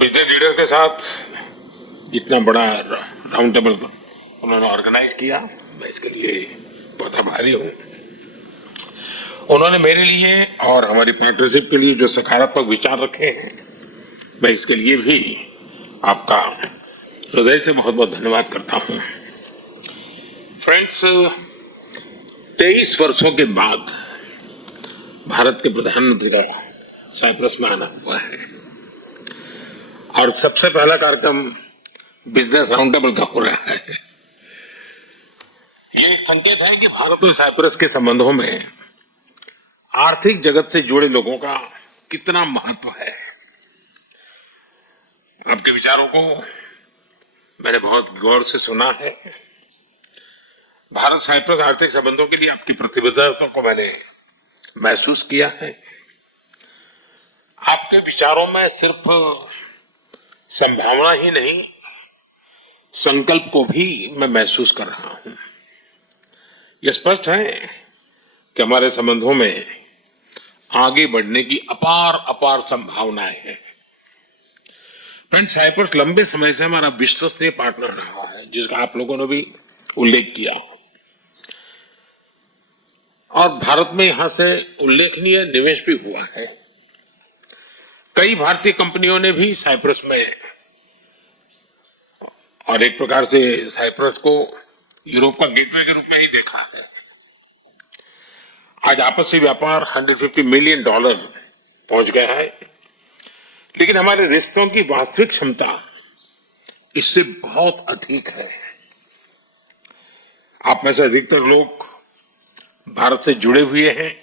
पिछले लीडर के साथ इतना बड़ा राउंड टेबल उन्होंने ऑर्गेनाइज किया, मैं इसके लिए बहुत आभारी हूँ। उन्होंने मेरे लिए और हमारी पार्टनरशिप के लिए जो सकारात्मक विचार रखे हैं, मैं इसके लिए भी आपका हृदय से बहुत बहुत धन्यवाद करता हूँ। फ्रेंड्स, 23 वर्षों के बाद भारत के प्रधानमंत्री का साइप्रस में आना हुआ है और सबसे पहला कार्यक्रम बिजनेस राउंड टेबल का हो रहा है। ये एक संकेत है कि भारत और साइप्रस के संबंधों में आर्थिक जगत से जुड़े लोगों का कितना महत्व है। आपके विचारों को मैंने बहुत गौर से सुना है। भारत साइप्रस आर्थिक संबंधों के लिए आपकी प्रतिबद्धता को मैंने महसूस किया है। आपके विचारों में सिर्फ संभावना ही नहीं, संकल्प को भी मैं महसूस कर रहा हूं। यह स्पष्ट है कि हमारे संबंधों में आगे बढ़ने की अपार अपार संभावनाएं हैं। फ्रेंड्स, साइप्रस लंबे समय से हमारा विश्वसनीय पार्टनर रहा है, जिसका आप लोगों ने भी उल्लेख किया, और भारत में यहां से उल्लेखनीय निवेश भी हुआ है। कई भारतीय कंपनियों ने भी साइप्रस में, और एक प्रकार से साइप्रस को यूरोप का गेटवे के रूप में ही देखा है। आज आपसी व्यापार $150 मिलियन पहुंच गया है, लेकिन हमारे रिश्तों की वास्तविक क्षमता इससे बहुत अधिक है। आप में से अधिकतर लोग भारत से जुड़े हुए हैं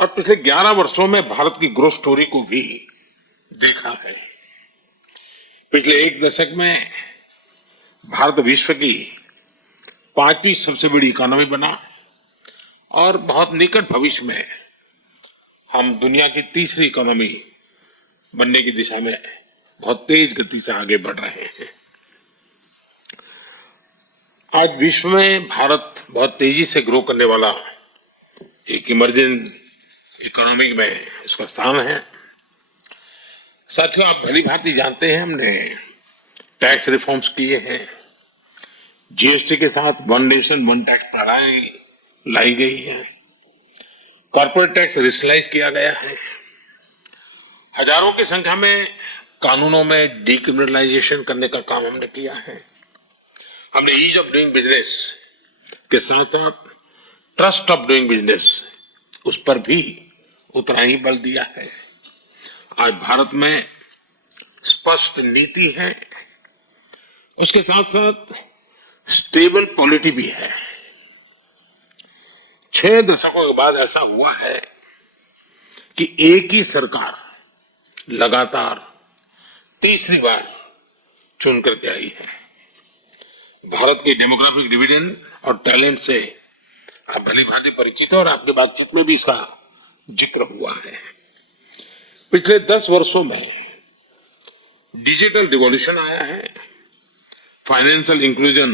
और पिछले 11 वर्षों में भारत की ग्रोथ स्टोरी को भी देखा है। पिछले एक दशक में भारत विश्व की 5वीं सबसे बड़ी इकोनॉमी बना और बहुत निकट भविष्य में हम दुनिया की 3री इकोनॉमी बनने की दिशा में बहुत तेज गति से आगे बढ़ रहे हैं। आज विश्व में भारत बहुत तेजी से ग्रो करने वाला एक इमर्जिंग इकोनॉमी में इसका स्थान है। साथियों, आप भली भांति जानते हैं, हमने टैक्स रिफॉर्म्स किए हैं। जीएसटी के साथ वन नेशन वन टैक्स प्रणाली लाई गई है। कॉर्पोरेट टैक्स रेशनलाइज किया गया है। हजारों की संख्या में कानूनों में डिक्रिमिनलाइजेशन करने का काम हमने किया है। हमने ईज ऑफ डूइंग बिजनेस के साथ साथ ट्रस्ट ऑफ डूइंग बिजनेस, उस पर भी उतना ही बल दिया है। आज भारत में स्पष्ट नीति है, उसके साथ साथ स्टेबल पॉलिटी भी है। 6 दशकों के बाद ऐसा हुआ है कि एक ही सरकार लगातार 3री बार चुन करके आई है। भारत के डेमोग्राफिक डिविडेंड और टैलेंट से आप भली भांति परिचित हो और आपकी बातचीत में भी इसका जिक्र हुआ है। पिछले 10 वर्षों में डिजिटल रिवॉल्यूशन आया है। फाइनेंशियल इंक्लूजन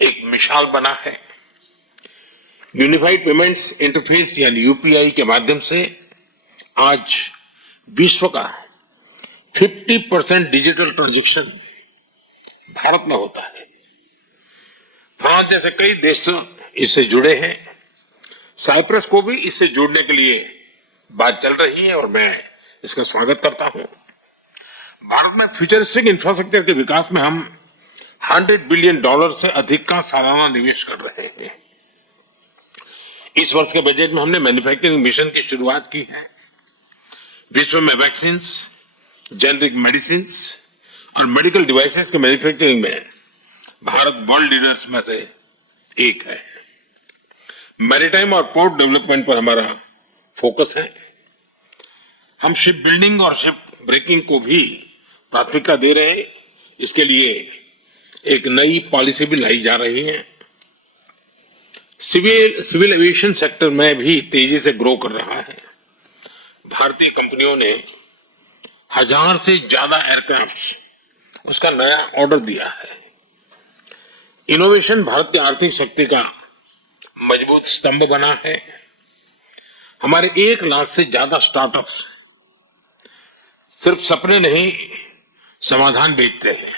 एक मिसाल बना है। यूनिफाइड पेमेंट्स इंटरफेस यानी यूपीआई के माध्यम से आज विश्व का 50% डिजिटल ट्रांजैक्शन भारत में होता है। फ्रांस जैसे कई देश इससे जुड़े हैं। साइप्रस को भी इससे जुड़ने के लिए बात चल रही है और मैं इसका स्वागत करता हूं। भारत में फ्यूचरिस्टिक इंफ्रास्ट्रक्चर के विकास में हम $100 बिलियन से अधिक का सालाना निवेश कर रहे हैं। इस वर्ष के बजट में हमने मैन्युफैक्चरिंग मिशन की शुरुआत की है। विश्व में वैक्सीन, जेनरिक मेडिसिन और मेडिकल डिवाइसेस के मैन्युफैक्चरिंग में भारत वर्ल्ड लीडर्स में से एक है। मैरीटाइम और पोर्ट डेवलपमेंट पर हमारा फोकस है। हम शिप बिल्डिंग और शिप ब्रेकिंग को भी प्राथमिकता दे रहे हैं। इसके लिए एक नई पॉलिसी भी लाई जा रही है। सिविल एविएशन सेक्टर में भी तेजी से ग्रो कर रहा है। भारतीय कंपनियों ने 1000 से ज्यादा एयरक्राफ्ट उसका नया ऑर्डर दिया है। इनोवेशन भारत की आर्थिक शक्ति का मजबूत स्तंभ बना है। हमारे 1 लाख से ज्यादा स्टार्टअप्स सिर्फ सपने नहीं, समाधान बेचते हैं।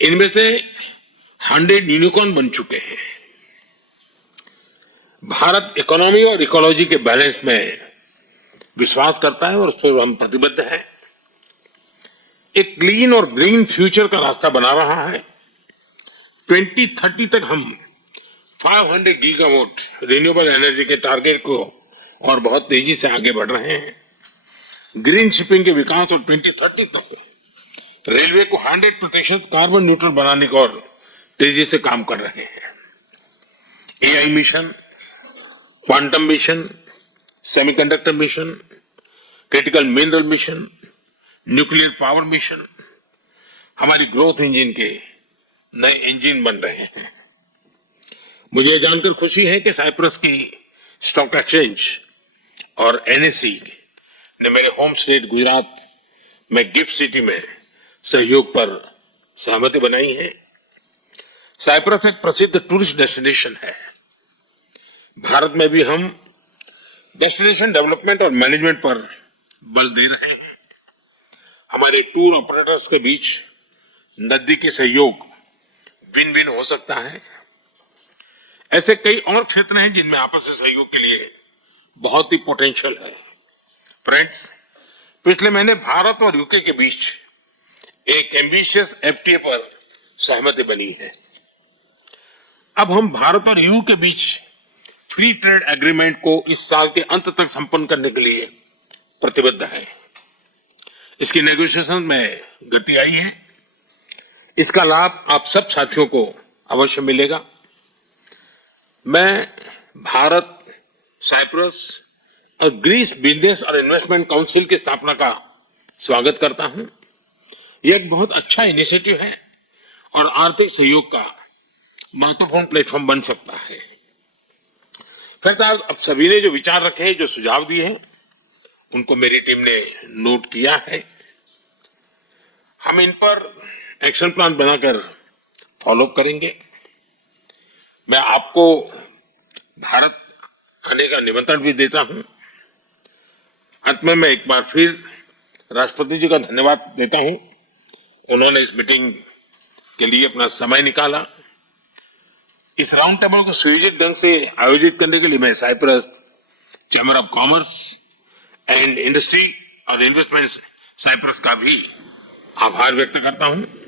इनमें से 100 यूनिकॉर्न बन चुके हैं। भारत इकोनॉमी और इकोलॉजी के बैलेंस में विश्वास करता है और उस पर हम प्रतिबद्ध हैं। एक क्लीन और ग्रीन फ्यूचर का रास्ता बना रहा है। 2030 तक हम 500 गीगावाट रिन्यूएबल एनर्जी के टारगेट को और बहुत तेजी से आगे बढ़ रहे हैं। ग्रीन शिपिंग के विकास और 2030 तक रेलवे को 100% कार्बन न्यूट्रल बनाने को और तेजी से काम कर रहे हैं। AI mission, quantum mission, semiconductor mission, critical mineral mission, nuclear power mission हमारी ग्रोथ इंजन के नए इंजन बन रहे हैं। मुझे ये जानकर खुशी है कि साइप्रस की स्टॉक एक्सचेंज और एनएसई ने मेरे होम स्टेट गुजरात में गिफ्ट सिटी में सहयोग पर सहमति बनाई है। साइप्रस एक प्रसिद्ध टूरिस्ट डेस्टिनेशन है। भारत में भी हम डेस्टिनेशन डेवलपमेंट और मैनेजमेंट पर बल दे रहे हैं। हमारे टूर ऑपरेटर्स के बीच नजदीकी सहयोग विन विन हो सकता है। ऐसे कई और क्षेत्र हैं जिनमें आपसी सहयोग के लिए बहुत ही पोटेंशियल है। फ्रेंड्स, पिछले महीने भारत और यूके के बीच एक एम्बिशियस एफटीए पर सहमति बनी है। अब हम भारत और यूके के बीच फ्री ट्रेड एग्रीमेंट को इस साल के अंत तक संपन्न करने के लिए प्रतिबद्ध है। इसकी नेगोशिएशन में गति आई है। इसका लाभ आप सब साथियों को अवश्य मिलेगा। मैं भारत, साइप्रस और ग्रीस बिजनेस और इन्वेस्टमेंट काउंसिल की स्थापना का स्वागत करता हूं। यह एक बहुत अच्छा इनिशिएटिव है और आर्थिक सहयोग का महत्वपूर्ण प्लेटफॉर्म बन सकता है। फिर अब सभी ने जो विचार रखे हैं, जो सुझाव दिए हैं, उनको मेरी टीम ने नोट किया है। हम इन पर एक्शन प्लान बनाकर फॉलोअप करेंगे। मैं आपको भारत आने का निमंत्रण भी देता हूं। अंत में मैं एक बार फिर राष्ट्रपति जी का धन्यवाद देता हूं। उन्होंने इस मीटिंग के लिए अपना समय निकाला। इस राउंड टेबल को सुयोजित ढंग से आयोजित करने के लिए मैं Cyprus chamber of commerce and industry और इन्वेस्टमेंट साइप्रस का भी आभार व्यक्त करता हूं।